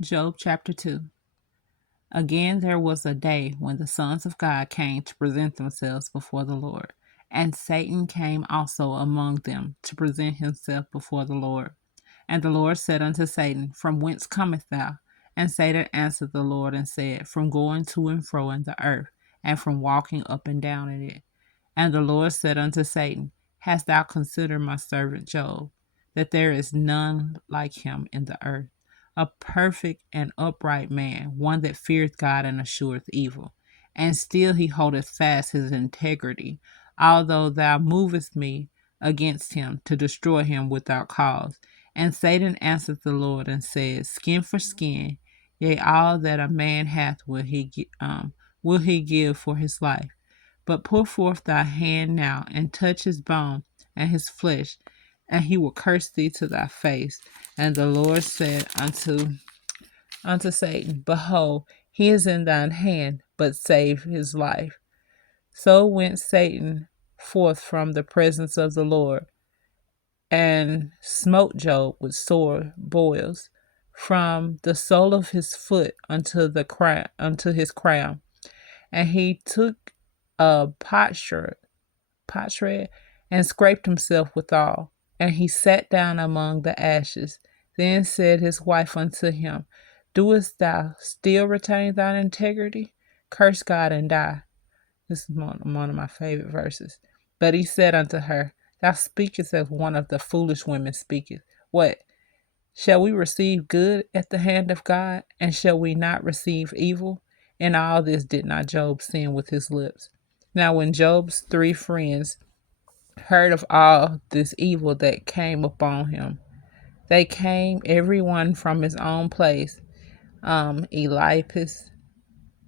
Job chapter 2. Again, there was a day when the sons of God came to present themselves before the Lord, and Satan came also among them to present himself before the Lord. And the Lord said unto Satan, From whence comest thou? And Satan answered the Lord and said, From going to and fro in the earth, and from walking up and down in it. And the Lord said unto Satan, Hast thou considered my servant Job, that there is none like him in the earth, a perfect and upright man, one that feareth God and escheweth evil? And still he holdeth fast his integrity, although thou movest me against him to destroy him without cause. And Satan answered the Lord and said, Skin for skin, yea, all that a man hath will he give for his life. But put forth thy hand now, and touch his bone and his flesh, and he will curse thee to thy face. And the Lord said unto Satan, Behold, he is in thine hand, but save his life. So went Satan forth from the presence of the Lord, and smote Job with sore boils, from the sole of his foot unto his crown. And he took a potsherd, and scraped himself withal. And he sat down among the ashes. Then said his wife unto him, Doest thou still retain thine integrity? Curse God and die. This is one of my favorite verses. But he said unto her, Thou speakest as one of the foolish women speaketh. What? Shall we receive good at the hand of God, and shall we not receive evil? In all this did not Job sin with his lips. Now when Job's three friends heard of all this evil that came upon him, they came every one from his own place. Eliphaz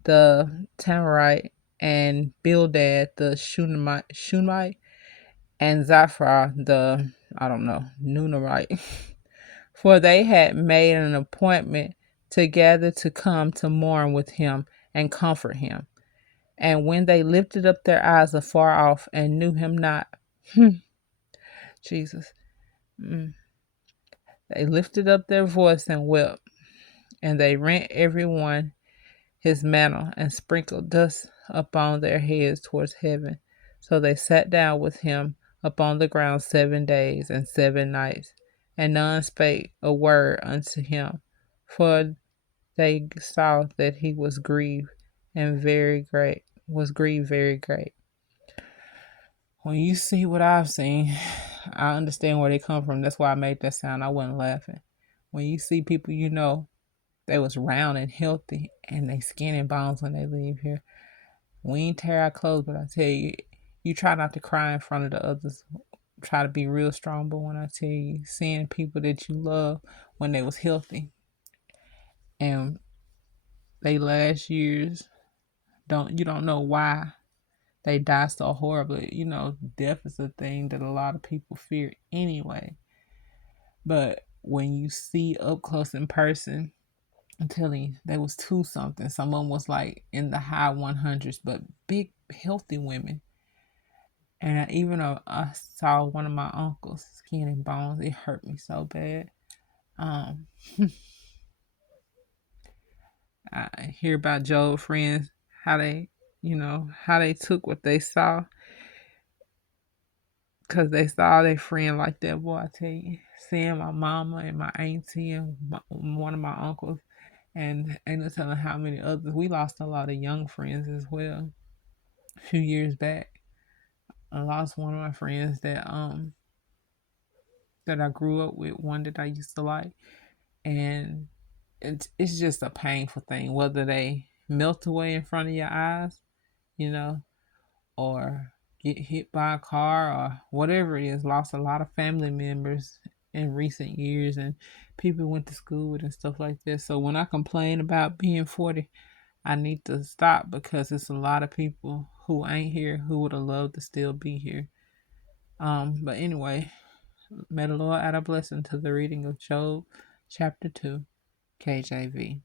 the Tamarite, and Bildad the Shunammite, and Zophar the, I don't know, Nunarite. For they had made an appointment together to come to mourn with him and comfort him. And when they lifted up their eyes afar off and knew him not, Jesus, they lifted up their voice and wept, and they rent every one his mantle and sprinkled dust upon their heads towards heaven. So they sat down with him upon the ground 7 days and 7 nights, and none spake a word unto him, for they saw that he was grieved and very great. When you see what I've seen, I understand where they come from. That's why I made that sound. I wasn't laughing. When you see people they was round and healthy, and they skin and bones when they leave here. We ain't tear our clothes, but I tell you, you try not to cry in front of the others. Try to be real strong, but when I tell you, seeing people that you love when they was healthy and they last years, you don't know why they die so horribly. Death is a thing that a lot of people fear anyway. But when you see up close in person, I'm telling you, they was two something. Some of them was like in the high 100s, but big, healthy women. And I saw one of my uncles, skin and bones. It hurt me so bad. Um, I hear about Joe's friends, how they took what they saw, because they saw their friend like that. Boy, I tell you, seeing my mama and my auntie and one of my uncles, and ain't no telling how many others. We lost a lot of young friends as well. A few years back, I lost one of my friends that I grew up with, one that I used to like, and it's just a painful thing. Whether they melt away in front of your eyes, you know, or get hit by a car or whatever it is. Lost a lot of family members in recent years, and people went to school with and stuff like this. So when I complain about being 40, I need to stop, because it's a lot of people who ain't here who would have loved to still be here. But anyway, may the Lord add a blessing to the reading of Job chapter 2, KJV.